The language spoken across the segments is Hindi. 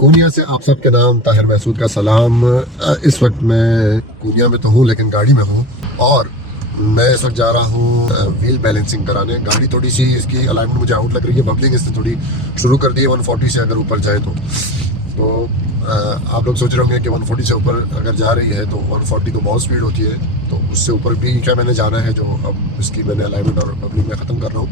कोनिया से आप सबके नाम ताहिर महसूद का सलाम। इस वक्त मैं कोनिया में तो हूँ लेकिन गाड़ी में हूँ और मैं इस वक्त जा रहा हूँ व्हील बैलेंसिंग कराने। गाड़ी थोड़ी सी इसकी अलाइनमेंट मुझे आउट लग रही है, बबलिंग इसने थोड़ी शुरू कर दी है 140 से अगर ऊपर जाए तो आप लोग सोच रहे होंगे कि 140 से ऊपर अगर जा रही है तो 140 तो बहुत स्पीड होती है, तो उससे ऊपर भी क्या मैंने जाना है जो अब इसकी मैंने अलाइनमेंट और बबलिंग में ख़त्म कर रहा हूँ।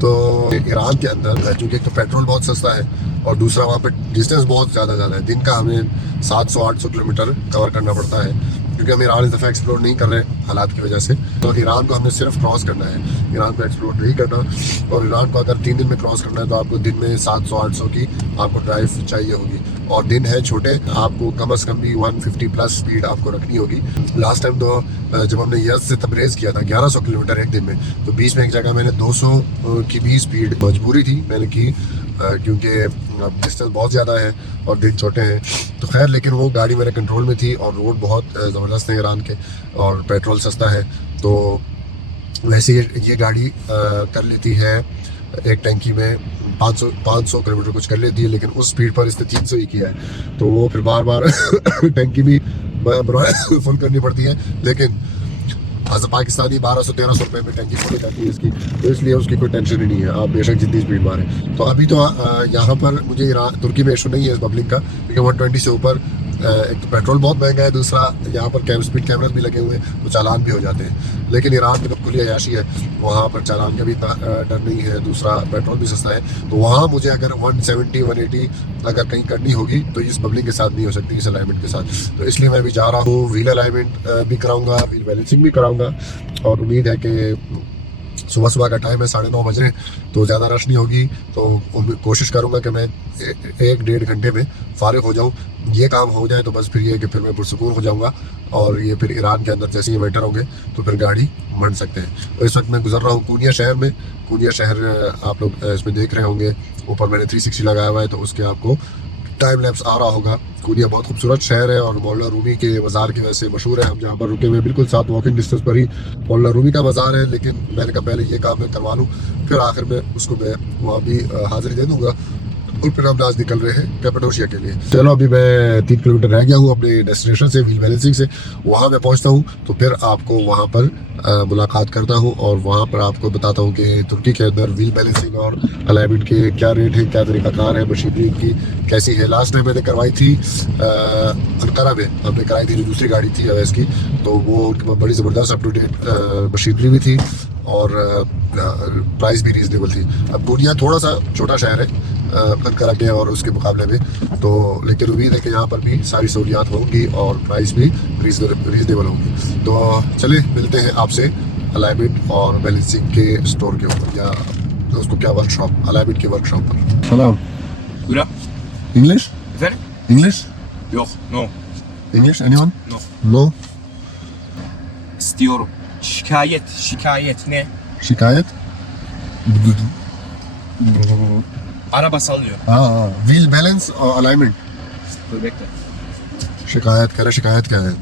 तो ईरान के अंदर चूँकि एक तो पेट्रोल बहुत सस्ता है और दूसरा वहाँ पे डिस्टेंस बहुत ज़्यादा है। दिन का हमें 700-800 किलोमीटर कवर करना पड़ता है क्योंकि हम ईरान इस दफ़ा एक्सप्लोर नहीं कर रहे हालात की वजह से। तो ईरान को हमने सिर्फ क्रॉस करना है, ईरान को एक्सप्लोर नहीं करना। और ईरान को अगर 3 दिन में क्रॉस करना है तो आपको दिन में 700-800 की आपको ड्राइव चाहिए होगी और दिन है छोटे, आपको कम से कम भी 150 प्लस स्पीड आपको रखनी होगी। लास्ट टाइम तो जब हमने यज़ से तब्रेज़ किया था 1100 किलोमीटर एक दिन में, तो बीच में एक जगह मैंने 200 की भी स्पीड मजबूरी थी मैंने की क्योंकि डिस्टेंस बहुत ज़्यादा है और दिन छोटे हैं। तो खैर लेकिन वो गाड़ी मेरे कंट्रोल में थी और रोड बहुत ज़बरदस्त है ईरान के और पेट्रोल सस्ता है। तो वैसे ये गाड़ी कर लेती है एक टैंकी में 500 किलोमीटर कुछ कर लेती है, लेकिन उस स्पीड पर इसने 300 ही किया है तो वो फिर बार बार टैंकी भी फुल करनी पड़ती है। लेकिन पाकिस्तानी 1200-1300 रुपये में टैंकी फुल जाती है इसकी, तो इसलिए उसकी कोई टेंशन ही नहीं है, आप बेशक जितनी स्पीड मारें। तो अभी तो यहाँ पर मुझे तुर्की में इशू नहीं है इस पब्लिक का क्योंकि 120 से ऊपर एक तो पेट्रोल बहुत महंगा है, दूसरा यहाँ पर स्पीड कैमरास भी लगे हुए हैं तो चालान भी हो जाते हैं। लेकिन ईरान में तो खुली अयाशी है, वहाँ पर चालान का भी डर नहीं है, दूसरा पेट्रोल भी सस्ता है। तो वहाँ मुझे अगर 170-180 अगर कहीं करनी होगी तो इस पब्लिक के साथ नहीं हो सकती, इस अलाइनमेंट के साथ। तो इसलिए मैं अभी जा रहा हूँ, व्हील अलाइनमेंट भी कराऊंगा, व्हील बैलेंसिंग भी कराऊंगा और उम्मीद है कि सुबह का टाइम है 9:30 बज रहे हैं तो ज़्यादा रश नहीं होगी। तो कोशिश करूँगा कि मैं 1-1.5 घंटे में फ़ारिग हो जाऊँ। ये काम हो जाए तो बस फिर ये कि फिर मैं पुरसुकून हो जाऊँगा और ये फिर ईरान के अंदर जैसे ही वेटर होंगे तो फिर गाड़ी बढ़ सकते हैं। तो इस वक्त मैं गुजर रहा हूँ कोनिया शहर में। कोनिया शहर आप लोग इसमें देख रहे होंगे, ऊपर मैंने 360 लगाया हुआ है तो उसके आपको टाइम लैप्स आ रहा होगा। कोनिया बहुत खूबसूरत शहर है और मौला रूमी के बाज़ार की वजह से मशहूर है। हम जहाँ पर रुके हुए बिल्कुल साथ वॉकिंग डिस्टेंस पर ही मौला रूमी का बाज़ार है, लेकिन मैंने कहा पहले ये काम मैं करवा लूँ, फिर आखिर में उसको मैं वहाँ भी हाजिरी दे दूँगा। और फिर हम आज निकल रहे हैं कैपेडोशिया के लिए। चलो अभी मैं 3 किलोमीटर रह गया हूँ अपने डेस्टिनेशन से, व्हील बैलेंसिंग से। वहाँ मैं पहुँचता हूँ तो फिर आपको वहाँ पर मुलाकात करता हूँ और वहाँ पर आपको बताता हूँ कि तुर्की के अंदर व्हील बैलेंसिंग और अलाइनमेंट के क्या रेट है, क्या तरीक़ाकार है, मशीनरी की कैसी है। लास्ट टाइम मैंने करवाई थी अंकारा में, हमने कराई थी जो दूसरी गाड़ी थी अवैस की, तो वो बड़ी ज़बरदस्त अप टू डेट मशीनरी भी थी और प्राइस भी रीजनेबल थी। अब कोनिया थोड़ा सा छोटा शहर है अंकारा के और उसके मुकाबले में, तो लेकिन उम्मीद है कि यहाँ पर भी सारी सहूलियात होंगी और प्राइस भी रीजनेबल होंगी। तो चले मिलते हैं आपसे अलाइनमेंट और बैलेंसिंग के स्टोर के ऊपर, या उसको क्या वर्कशॉप, अलाइनमेंट के वर्कशॉप पर। सलाम। English? English? Yok, no. English? Anyone? No. No? İstiyorum. Şikayet ne? Şikayet? Araba sallıyor. हाँ, व्हील बैलेंस और अलाइनमेंट। Dur bekle. शिकायत करे, शिकायत क्या है?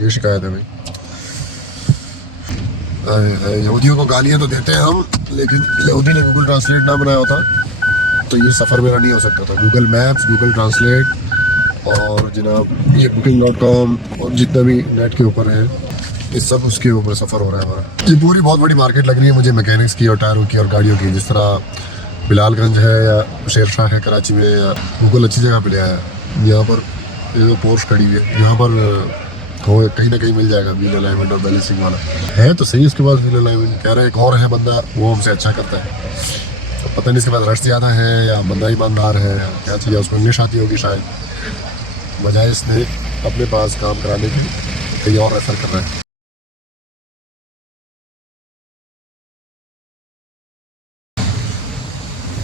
ये शिकायत है भाई। यहूदियों को गालियाँ तो देते हैं हम, लेकिन यहूदी ने गूगल ट्रांसलेट ना बनाया होता तो ये सफ़र मेरा नहीं हो सकता था। गूगल मैप्स, गूगल ट्रांसलेट और जनाब ये booking.com और जितना भी नेट के ऊपर है ये सब उसके ऊपर सफ़र हो रहा है हमारा। ये पूरी बहुत बड़ी मार्केट लग रही है मुझे मैकेनिक्स की और टायरों की और गाड़ियों की। जिस तरह बिलालगंज है या शेर शाह है कराची में, या गूगल अच्छी जगह पे ले आया। यहाँ पर ये जो पोर्श खड़ी हुई है यहाँ पर हो कहीं ना कहीं मिल जाएगा व्हील अलाइनमेंट और बैलेंसिंग वाला है तो सही। उसके बाद व्हील अलाइनमेंट कह रहा है एक और है बंदा, वो हमसे अच्छा करता है। तो पता नहीं इसके पास रश ज़्यादा है या बंदा ईमानदार है या क्या चाहिए, उसको इंग्लिश आती होगी शायद, बजाय इसने अपने पास काम कराने की कहीं और रेफर कर रहा है।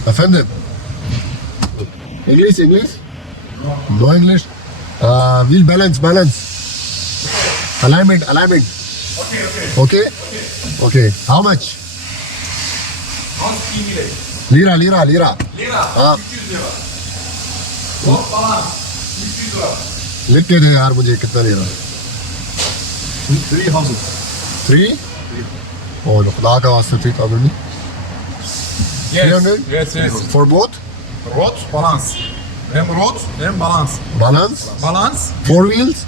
Offended? English? No English? Wheel balance. Alignment. Okay. How much? Lira. हाँ। 300 lira. Hop falan. 300 lira. लिख के दे यार मुझे कितना ले रहा है। 300. 3? और खुदा का वास्ते 3,000 नहीं। Yes. 300? Yes. For both? Rot balans. Hem rot hem balans. balance, Balans 4 wheels,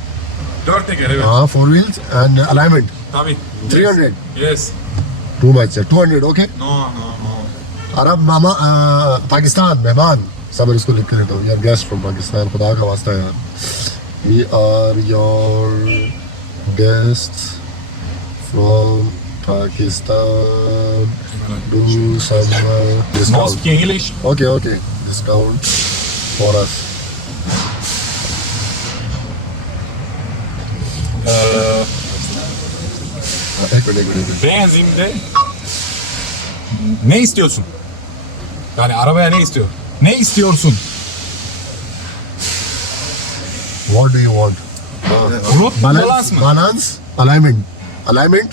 4 teker evet. 4 wheels and alignment Tabii. 300. Yes. Too much, sir. 200, okay? No no no. अरब मामा पाकिस्तान मेहमान सबर इसको लिख के लेता हूँ यार गेस्ट फ्रॉम पाकिस्तान खुदा का वास्ता है यार we are your guest from Pakistan do some No discount speak English. Okay okay discount for us एक मिनट Benzinde ne istiyorsun? Yani arabaya ne istiyor? Ne istiyorsun? What do you want Rot mu balans mı? balance alignment alignment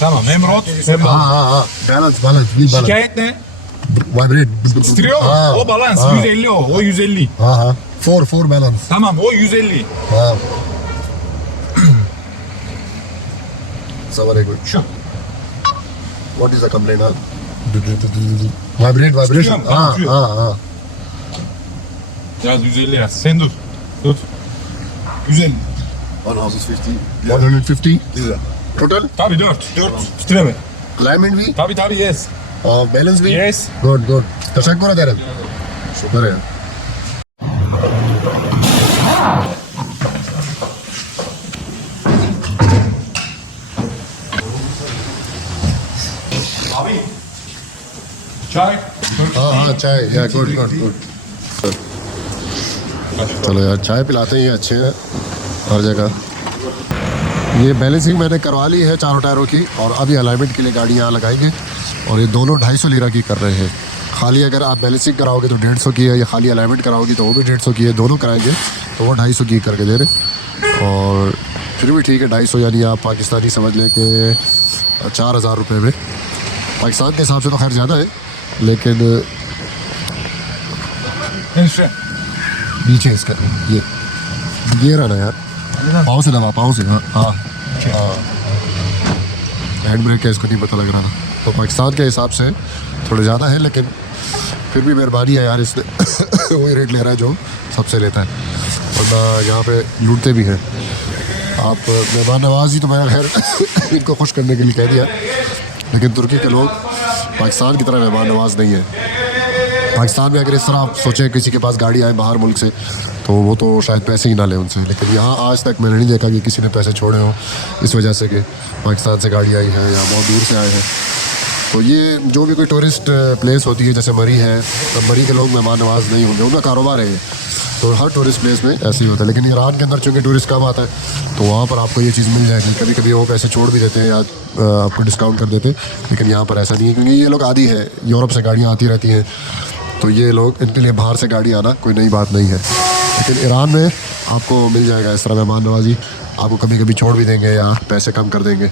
Tamam hem rot hem हाँ balans. हाँ हाँ balance balance wheel balance Şikayet ne? vibrate Titriyor mu? हाँ, O balans हाँ, 150 o 150. हाँ हाँ four balance Tamam o 150. हाँ सबर एक minute Şu. what is the complaint हाँ vibrate vibration Titriyor mu? हाँ Titriyor. हाँ हाँ Yaz 150 yaz. Sen dur. Tut. 150. 150 total Tabii 4. 4 titreme. alignment भी Tabii yes. और balance भी Yes. good good तशक्कुर है तेरे शुक्र है Abi. Çay. हाँ हाँ चाय या गुड गुड गुड चलो यार चाय पिलाते हैं ये अच्छे हैं हर जगह ये बैलेंसिंग मैंने करवा ली है चारों टायरों की और अभी अलाइनमेंट के लिए गाड़ी यहाँ लगाएंगे और ये दोनों 250 लीरा की कर रहे हैं खाली अगर आप बैलेंसिंग कराओगे तो 150 की है या खाली अलाइनमेंट कराओगी तो वो भी 150 की है दोनों कराएंगे तो वो 250 की करके दे रहे और फिर भी ठीक है 250 यानी आप पाकिस्तानी समझ लें कि 4000 रुपये में पाकिस्तान के हिसाब से तो खैर ज़्यादा है लेकिन Enişte. नीचे इसका ये रहा ना यार पाँव से दबा पाँव से हाँ हाँ हाँ हैंड ब्रेक का इसको नहीं पता लग रहा था तो पाकिस्तान के हिसाब से थोड़े ज़्यादा है लेकिन फिर भी मेहरबानी है यार इसने वही रेट ले रहा है जो सबसे लेता है वरना यहाँ पे लूटते भी हैं आप मेहमान नवाजी तो मैं खैर इनको खुश करने के लिए कह दिया लेकिन तुर्की के लोग पाकिस्तान की तरह मेहमान नवाज नहीं है पाकिस्तान में अगर इस तरह आप सोचें किसी के पास गाड़ी आए बाहर मुल्क से तो वो तो शायद पैसे ही ना लें उनसे लेकिन यहाँ आज तक मैंने नहीं देखा कि किसी ने पैसे छोड़े हों इस वजह से कि पाकिस्तान से गाड़ी आई है या बहुत दूर से आए हैं तो ये जो भी कोई टूरिस्ट प्लेस होती है जैसे मरी है तो मरी के लोग मेहमान नवाज नहीं होंगे उनका कारोबार है तो हर टूरिस्ट प्लेस में ऐसे ही होता है लेकिन ईरान के अंदर चूँकि टूरिस्ट कम आता है तो वहाँ पर आपको ये चीज़ मिल जाएगी कभी कभी वो पैसे छोड़ भी देते हैं या आपको डिस्काउंट कर देते हैं लेकिन यहाँ पर ऐसा नहीं है क्योंकि ये लोग आदी है यूरोप से गाड़ियाँ आती रहती हैं तो ये लोग इनके लिए बाहर से गाड़ी आना कोई नई बात नहीं है लेकिन ईरान में आपको मिल जाएगा इस तरह मेहमान नवाजी आपको कभी कभी छोड़ भी देंगे या पैसे कम कर देंगे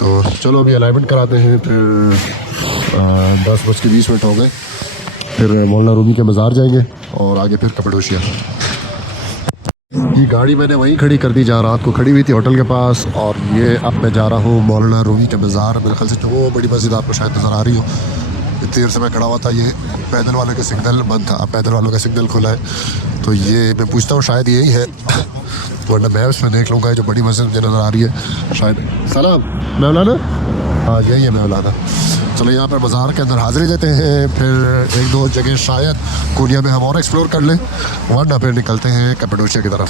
तो चलो अभी अलाइनमेंट कराते हैं फिर 10:20 हो गए फिर मौलाना रूमी के बाज़ार जाएंगे और आगे फिर कपड़ोशिया ये गाड़ी मैंने वहीं खड़ी कर दी जहाँ रात को खड़ी हुई थी होटल के पास और ये अब मैं जा रहा हूँ मौलाना रूमी के बाज़ार मेरे ख्याल से जो वो बड़ी मस्जिद आपको शायद नज़र आ रही हो इतनी देर से मैं खड़ा हुआ था ये पैदल वालों का सिग्नल बंद था अब पैदल वालों का सिग्नल खुला है तो ये मैं पूछता हूँ शायद यही है वरना मैं उसमें देख लूँगा जो बड़ी मस्जिद मुझे नज़र आ रही है शायद सलाम मौलाना हाँ यही है मौलाना चलो यहाँ पर बाज़ार के अंदर हाज़िरी देते हैं फिर एक दो जगह शायद कोनिया में हम और एक्सप्लोर कर लें वरना फिर निकलते हैं कैपेडोशिया की तरफ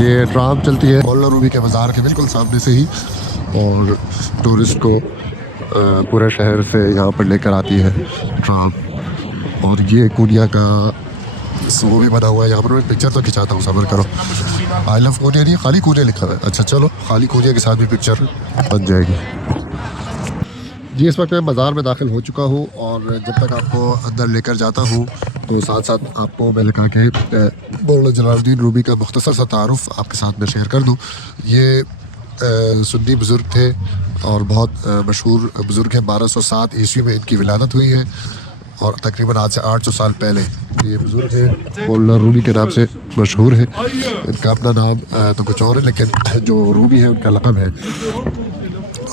ये ट्राम चलती है मौलाना रूमी के बाज़ार के बिल्कुल सामने से ही और टूरिस्ट को पूरे शहर से यहाँ पर लेकर आती है ट्राम और ये कोनिया का वो भी बना हुआ है यहाँ पर मैं पिक्चर तो खिंचाता हूँ सब्र करो आई लव कोनिया नहीं खाली कोनिया लिखा है अच्छा चलो खाली कोनिया के साथ भी पिक्चर बन जाएगी जी इस वक्त मैं बाज़ार में दाखिल हो चुका हूँ और जब तक आपको अंदर लेकर जाता हूँ तो साथ साथ आपको मैंने कहा कि मौलाना जलालुद्दीन रूमी का मुख्तसर सा तारुफ आपके साथ मैं शेयर कर दूँ ये सुन्नी बुज़ुर्ग थे और बहुत मशहूर बुज़ुर्ग हैं 1207 ईस्वी में इनकी विलादत हुई है और तकरीबन आज से 800 साल पहले ये बुज़ुर्ग है मौलाना रूमी के नाम से मशहूर है इनका अपना नाम तो कुछ और है लेकिन जो रूमी है उनका लक़ब है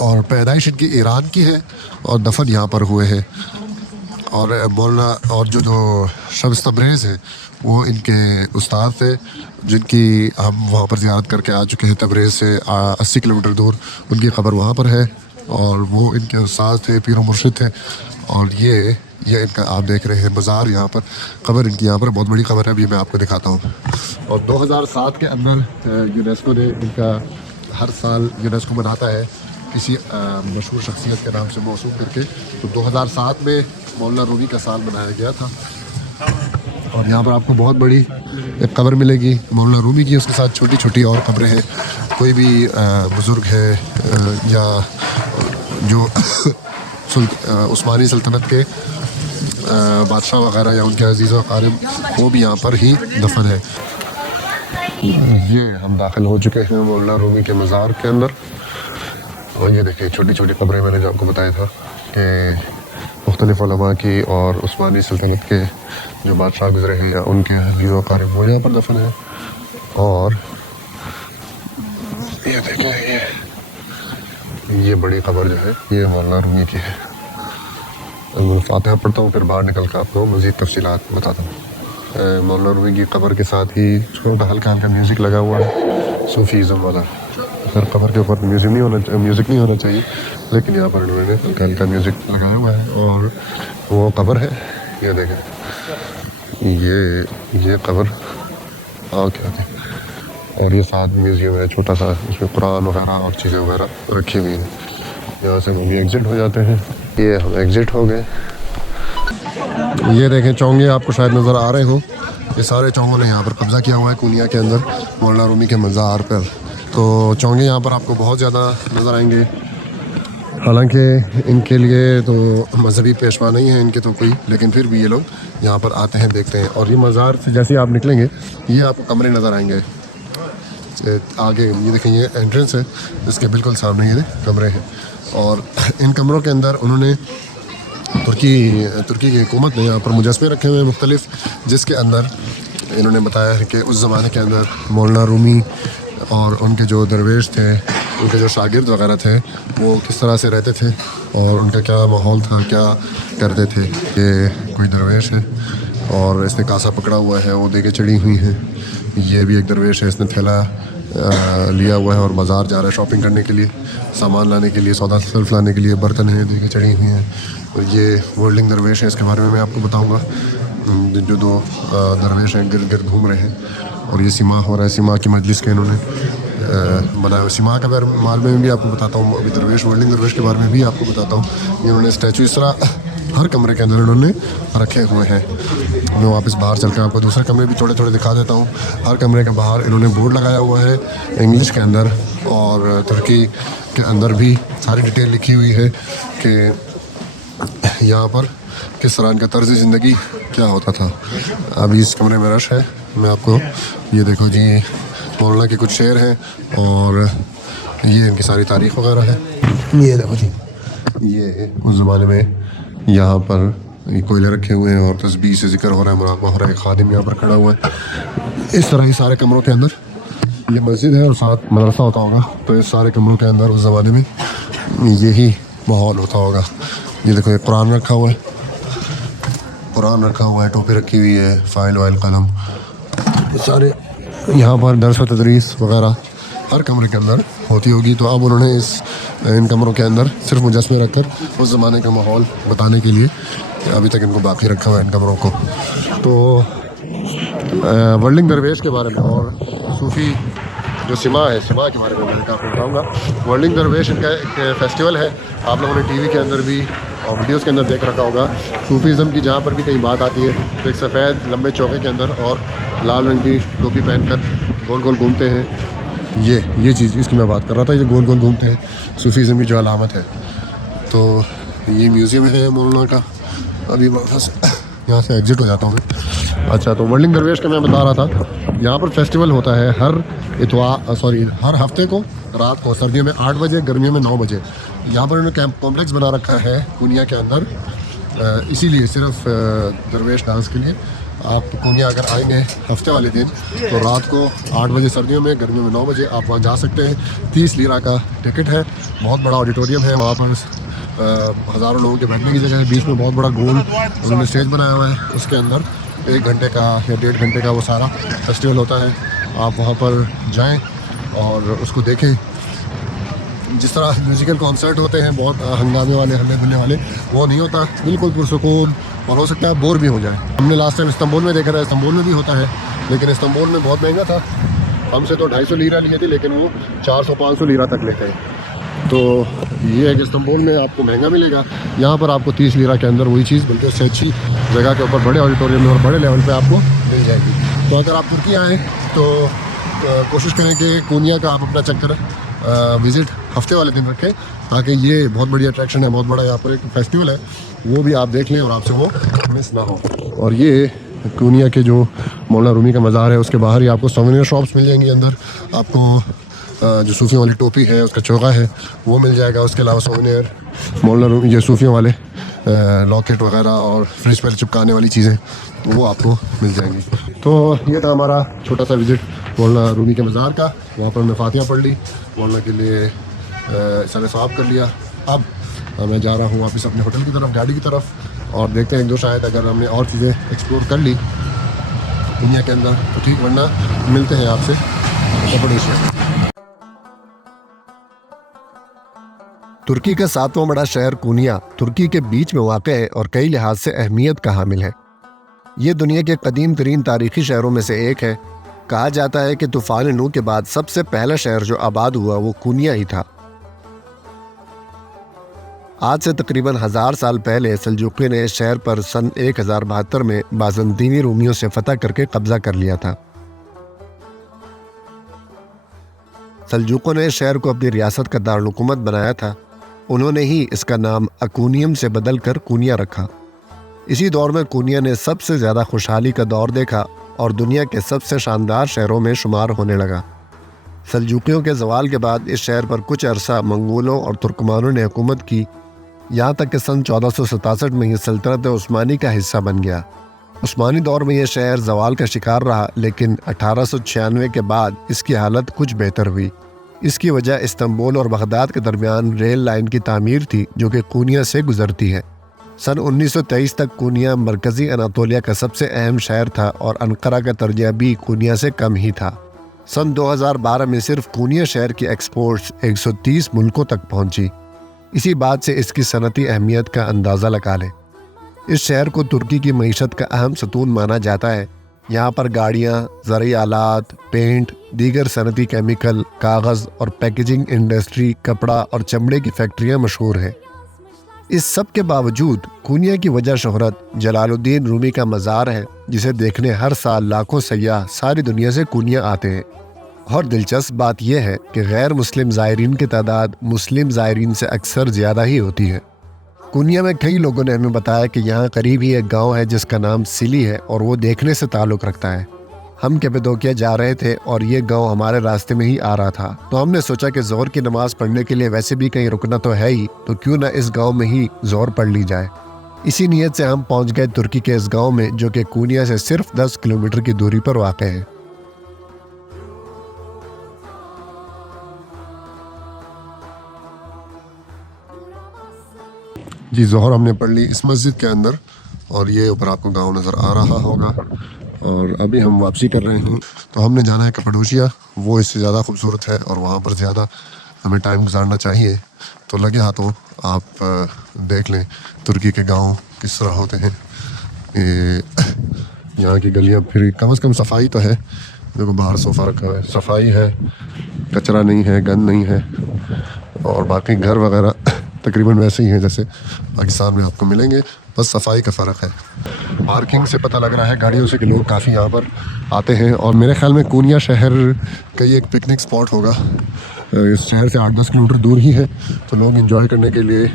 और पैदाइश इनकी ईरान की है और दफन यहाँ पर हुए हैं और मौलाना और जो शम्स तबरेज़ है वो इनके उस्ताद थे, जिनकी हम वहाँ पर ज़ियारत करके आ चुके हैं। तबरेज़ से 80 किलोमीटर दूर उनकी क़ब्र वहाँ पर है और वो इनके उस्ताद थे, पीर मुर्शिद थे। और ये इनका आप देख रहे हैं मज़ार, यहाँ पर क़ब्र इनकी यहाँ पर बहुत बड़ी क़ब्र है। अभी मैं आपको दिखाता हूँ। और 2007 के अंदर यूनेस्को ने इनका हर साल यूनेस्को मनाता है किसी मशहूर शख्सियत के नाम से मौसूम करके। तो 2007 में मौलाना रूमी का साल मनाया गया था। और यहाँ पर आपको बहुत बड़ी एक कब्र मिलेगी मौलाना रूमी की, उसके साथ छोटी छोटी और कब्रें हैं। कोई भी बुज़ुर्ग है या जो उस्मानी सल्तनत के बादशाह वगैरह या उनके अजीज़ व अक़ारिब, वो भी यहाँ पर ही दफन है। ये हम दाखिल हो चुके हैं मौलाना रूमी के मज़ार के अंदर। और ये देखिए छोटी छोटी कब्रें, मैंने जो आपको बताया था कि मुख्तलिफ़ उलमा की और उस्मानी सल्तनत के जो बादशाह गुजरे हैं या उनके अजीज़ व अक़ारिब, वो यहाँ पर दफन है। और ये देखिए ये बड़ी कब्र जो है ये मौलाना रूमी की है। मैं फातिहा पढ़ता हूँ, फिर बाहर निकल कर आपको मज़ीद तफ़सीलात बताता हूँ। मौलाना रूमी की कब्र के साथ ही छोटा हल्का हल्का म्यूज़िक लगा हुआ है, सूफ़ीज़म वाला। सर कब्र के ऊपर म्यूज़िक नहीं होना चाहिए, लेकिन यहाँ पर इन्होंने हल्का हल्का म्यूज़िक लगाया हुआ है। और वो कब्र है, ये देखें, ये कब्र ओके। और ये साथ म्यूज़ियम है छोटा सा, इसमें कुरान वगैरह और चीज़ें वगैरह रखी हुई हैं। यहाँ से हम भी एग्ज़िट हो जाते हैं। ये हम एग्ज़िट हो गए। ये देखें चोंगे आपको शायद नज़र आ रहे हो, ये सारे चोंगों ने यहाँ पर कब्ज़ा किया हुआ है कोनिया के अंदर मौलाना रूमी के मज़ार पर। तो चोंगे यहाँ पर आपको बहुत ज़्यादा नज़र आएंगे। हालांकि इनके लिए तो मजहबी पेशवा नहीं है इनके तो कोई, लेकिन फिर भी ये लोग यहाँ पर आते हैं, देखते हैं। और ये मज़ार से जैसे आप निकलेंगे ये आपको कमरे नज़र आएंगे आगे। ये देखें ये एंट्रेंस है, इसके बिल्कुल सामने ये कमरे हैं। और इन कमरों के अंदर उन्होंने तुर्की की हुकूमत ने यहाँ पर मुजस्मे रखे हुए हैं मुख्तलिफ, जिसके अंदर इन्होंने बताया है कि उस ज़माने के अंदर मौलाना रूमी और उनके जो दरवेश थे, उनके जो शागिर्द वगैरह थे, वो किस तरह से रहते थे और उनका क्या माहौल था, क्या करते थे। ये कोई दरवेश है और इसने कासा पकड़ा हुआ है, वो देके चढ़ी हुई है। ये भी एक दरवेश है, इसने थैला लिया हुआ है और बाज़ार जा रहा है शॉपिंग करने के लिए, सामान लाने के लिए, सौदा सल्फ लाने के लिए। बर्तन है देके चढ़ी हुई हैं। और ये वर्ल्डिंग दरवेश है, इसके बारे में मैं आपको बताऊँगा। जो दो दरवेश हैं गिर्द गिर्द घूम रहे हैं। और ये सिमा हो रहा है, सिमा की मजलिस के इन्होंने बनाया हुआ। सिमा के बारे में भी आपको बताता हूँ, अभी दरवेश वर्ल्डिंग दरवेश के बारे में भी आपको बताता हूँ। इन्होंने स्टैचू इस तरह हर कमरे के अंदर इन्होंने रखे हुए हैं। मैं वापस बाहर चल कर आपको दूसरे कमरे भी थोड़े थोड़े दिखा देता हूँ। हर कमरे के बाहर इन्होंने बोर्ड लगाया हुआ है इंग्लिश के अंदर और तुर्की के अंदर भी सारी डिटेल लिखी हुई है कि यहाँ पर किस तरह इनका तर्ज़ ज़िंदगी क्या होता था। अभी इस कमरे में रश है, मैं आपको ये देखो जी मौलाना के कुछ शेर हैं और ये इनकी सारी तारीख़ वगैरह है। ये देखो जी, ये उस ज़माने में यहाँ पर ये कोयले रखे हुए हैं और तस्बीह से ज़िक्र हो रहा है, मुराक़बा हो रहा है। खादिम यहाँ पर खड़ा हुआ है। इस तरह ही सारे कमरों के अंदर ये मस्जिद है और साथ मदरसा होता होगा, तो इस सारे कमरों के अंदर उस ज़माने में यही माहौल होता होगा। ये देखो ये कुरान रखा हुआ है, कुरान रखा हुआ है, टोपी रखी हुई है, फ़ाइल वाइल कलम, सारे यहाँ पर दर्स व तदरीस वगैरह हर कमरे के अंदर होती होगी। तो अब उन्होंने इन कमरों के अंदर सिर्फ मुजस्मे रखकर उस ज़माने का माहौल बताने के लिए अभी तक इनको बाकी रखा हुआ है इन कमरों को। तो वर्ल्डिंग दरवेश के बारे में और सूफ़ी जो सिमा है, सिमा के बारे में मैं आपको बताऊँगा। वर्ल्डिंग दरवेश इनका एक फेस्टिवल है, आप लोगों ने टीवी के अंदर भी और वीडियोस के अंदर देख रखा होगा। सूफीज़म की जहाँ पर भी कहीं बात आती है तो एक सफ़ेद लंबे चौके के अंदर और लाल रंग की टोपी पहनकर गोल गोल घूमते हैं। ये चीज़ इसकी मैं बात कर रहा था, ये गोल गोल घूमते हैं, सूफीज़म की जो अलामत है। तो ये म्यूज़ियम है मौलाना का। अभी बस यहाँ से एग्ज़िट हो जाता हूँ मैं। अच्छा, तो वर्ल्डिंग दरवेश का मैं बता रहा था, यहाँ पर फेस्टिवल होता है हर हफ्ते को रात को, सर्दियों में 8 बजे, गर्मियों में 9 बजे। यहाँ पर इन्होंने कॉम्प्लेक्स बना रखा है कोनिया के अंदर, इसीलिए सिर्फ दरवेश डांस के लिए। आप कोनिया अगर आएंगे हफ्ते वाले दिन तो रात को 8 बजे सर्दियों में, गर्मियों में 9 बजे आप वहाँ जा सकते हैं। 30 लीरा का टिकट है, बहुत बड़ा ऑडिटोरियम है वहाँ पर। हज़ारों लोगों के बैठने की जगह है। बीच में बहुत बड़ा गोल उन्होंने स्टेज बनाया हुआ है, उसके अंदर 1 घंटे का या 1.5 घंटे का वो सारा फेस्टिवल होता है। आप वहाँ पर जाएं और उसको देखें। जिस तरह म्यूज़िकल कॉन्सर्ट होते हैं बहुत हंगामे वाले, हल्ले दुल्ले वाले, वो नहीं होता, बिल्कुल पुरसुकून, और हो सकता है बोर भी हो जाए। हमने लास्ट टाइम इस्तांबुल में देखा था, इस्तांबुल में भी होता है, लेकिन इस्तांबुल में बहुत महंगा था। हमसे तो 250 लीरा लिए थे, लेकिन वो 400-500 लीरा तक लेते हैं। तो ये है कि इस्तांबुल में आपको महंगा मिलेगा, यहाँ पर आपको 30 लीरा के अंदर वही चीज़, बल्कि उससे अच्छी जगह के ऊपर बड़े ऑडिटोरियम में और बड़े लेवल पे आपको मिल जाएगी। तो अगर आप तुर्की आएँ तो कोशिश करें कि कोनिया का आप अपना चक्कर विज़िट हफ्ते वाले दिन रखें, ताकि ये बहुत बड़ी अट्रैक्शन है, बहुत बड़ा यहाँ पर एक फेस्टिवल है, वो भी आप देख लें और आपसे वो मिस ना हो। और ये कोनिया के जो मौलाना रूमी का मज़ार है, उसके बाहर ही आपको सोवेनियर शॉप्स मिल जाएंगी। अंदर आपको जो सूफियों वाली टोपी है, उसका चोगा है, वो मिल जाएगा। उसके अलावा सोवेनियर मौलाना रूमी, ये सूफियों वाले लॉकेट वगैरह और फ्रिज पर चिपकाने वाली चीज़ें, वो आपको मिल जाएंगी। तो ये था हमारा छोटा सा विज़िट मौलाना रूमी के मज़ार का। वहाँ पर हमने फातिहा पढ़ ली, मौलाना के लिए सर सवाब कर लिया। अब मैं जा रहा हूँ वापस अपने होटल की तरफ, गाड़ी की तरफ, और देखते हैं एक दो शायद अगर हमने और चीज़ें एक्सप्लोर कर ली दुनिया के अंदर तो ठीक, वरना मिलते हैं आपसे कपड़ोसिया। तुर्की का 7वां बड़ा शहर कोनिया तुर्की के बीच में वाक़ है और कई लिहाज से अहमियत का हामिल है। ये दुनिया के कदीम तरीन तारीखी शहरों में से एक है। कहा जाता है कि तूफ़ान नूह के बाद सबसे पहला शहर जो आबाद हुआ वो कोनिया ही था। आज से तकरीबन 1000 साल पहले सल्जूकी ने इस शहर पर सन 1072 में बाज़ंतीनी रोमियों से फतह करके कब्जा कर लिया था। सल्जूकों ने इस शहर को अपनी रियासत का दारुल-हुकूमत बनाया था। उन्होंने ही इसका नाम अकूनियम से बदल कर कोनिया रखा। इसी दौर में कोनिया ने सबसे ज़्यादा खुशहाली का दौर देखा और दुनिया के सबसे शानदार शहरों में शुमार होने लगा। सल्जूकियों के ज़वाल के बाद इस शहर पर कुछ अरसा मंगोलों और तुर्कमानों ने हुकूमत की, यहाँ तक कि सन 1467 में यह सल्तनत उस्मानी का हिस्सा बन गया। उस्मानी दौर में यह शहर ज़वाल का शिकार रहा, लेकिन 1896 के बाद इसकी हालत कुछ बेहतर हुई। इसकी वजह इस्तांबुल और बगदाद के दरमियान रेल लाइन की तामीर थी, जो कि कोनिया से गुजरती है। सन 1923 तक कोनिया मरकज़ी अनातोलिया का सबसे अहम शहर था और अंकारा का दर्जा भी कोनिया से कम ही था। सन 2012 में सिर्फ कोनिया शहर की एक्सपोर्ट्स 130 मुल्कों तक पहुंची। इसी बात से इसकी सनती अहमियत का अंदाज़ा लगा लें। इस शहर को तुर्की की मईशत का अहम सतून माना जाता है। यहाँ पर गाड़ियाँ, ज़रूरी आलात, पेंट, दीगर सनती केमिकल, कागज़ और पैकेजिंग इंडस्ट्री, कपड़ा और चमड़े की फैक्ट्रियाँ मशहूर हैं। इस सब के बावजूद कोनिया की वजह शोहरत जलालुद्दीन रूमी का मज़ार है, जिसे देखने हर साल लाखों सयाह सारी दुनिया से कोनिया आते हैं। और दिलचस्प बात यह है कि गैर मुस्लिम ज़ायरीन की तादाद मुस्लिम ज़ायरीन से अक्सर ज़्यादा ही होती है। कोनिया में कई लोगों ने हमें बताया कि यहाँ करीब ही एक गांव है जिसका नाम सिली है और वो देखने से ताल्लुक़ रखता है। हम कैपेडोकिया जा रहे थे और ये गांव हमारे रास्ते में ही आ रहा था, तो हमने सोचा कि ज़ोहर की नमाज़ पढ़ने के लिए वैसे भी कहीं रुकना तो है ही, तो क्यों ना इस गांव में ही ज़ोहर पढ़ ली जाए। इसी नीयत से हम पहुंच गए तुर्की के इस गांव में, जो कि कोनिया से सिर्फ 10 किलोमीटर की दूरी पर वाक़ है। जी, ज़ोहर हमने पढ़ ली इस मस्जिद के अंदर, और ये ऊपर आपको गांव नज़र आ रहा होगा। और अभी हम वापसी कर रहे हैं, तो हमने जाना है कपडोशिया। वो इससे ज़्यादा खूबसूरत है और वहाँ पर ज़्यादा हमें टाइम गुजारना चाहिए। तो लगे हाथों आप देख लें तुर्की के गांव किस तरह होते हैं। यहाँ की गलियाँ, फिर कम से कम सफाई तो है। देखो बाहर सोफ़ा रखा है, सफाई है, कचरा नहीं है, गंद नहीं है, और बाकी घर वगैरह तकरीबन वैसे ही हैं जैसे पाकिस्तान में आपको मिलेंगे, बस सफाई का फ़र्क है। पार्किंग से पता लग रहा है गाड़ियों से कि लोग काफ़ी यहाँ पर आते हैं। और मेरे ख्याल में कोनिया शहर का ये एक पिकनिक स्पॉट होगा। इस शहर से 8-10 किलोमीटर दूर ही है, तो लोग एंजॉय करने के लिए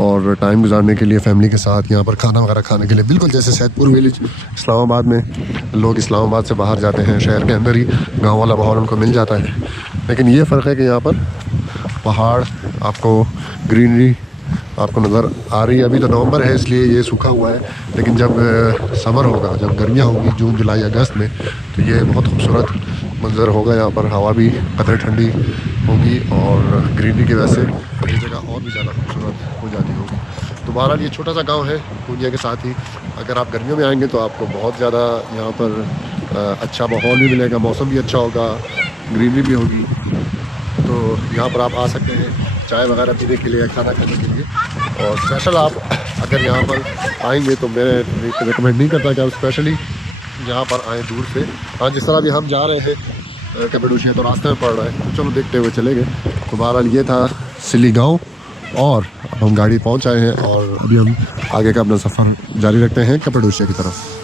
और टाइम गुजारने के लिए फैमिली के साथ यहाँ पर खाना वगैरह खाने के लिए, बिल्कुल जैसे सैदपुर विलेज इस्लामाबाद में लोग इस्लामाबाद से बाहर जाते हैं, शहर के अंदर ही गाँव वाला माहौल उनको मिल जाता है। लेकिन ये फ़र्क है कि यहाँ पर पहाड़, आपको ग्रीनरी आपको नज़र आ रही है। अभी तो नवंबर है इसलिए ये सूखा हुआ है, लेकिन जब समर होगा, जब गर्मियाँ होंगी जून जुलाई अगस्त में, तो ये बहुत खूबसूरत मंजर होगा यहाँ पर। हवा भी कतरे ठंडी होगी और ग्रीनरी की वजह से ये जगह और भी ज़्यादा खूबसूरत हो जाती होगी। तो बहरहाल ये छोटा सा गांव है पूंजिया के साथ ही। अगर आप गर्मियों में आएंगे तो आपको बहुत ज़्यादा यहाँ पर अच्छा माहौल भी मिलेगा, मौसम भी अच्छा होगा, ग्रीनरी भी होगी। तो यहाँ पर आप आ सकते हैं चाय वगैरह पीने के लिए, खाना खाने के लिए। और स्पेशल आप अगर यहाँ पर आएंगे तो मैं रिकमेंड नहीं करता कि आप स्पेशली यहाँ पर आएँ दूर से। हाँ, जिस तरह अभी हम जा रहे हैं कैपेडोशिया तो रास्ते में पड़ रहा है, तो चलो देखते हुए चले गए। तो बहरहाल ये था सिली गांव और अब हम गाड़ी पहुँच आए हैं और अभी हम आगे का अपना सफ़र जारी रखते हैं कैपेडोशिया की तरफ।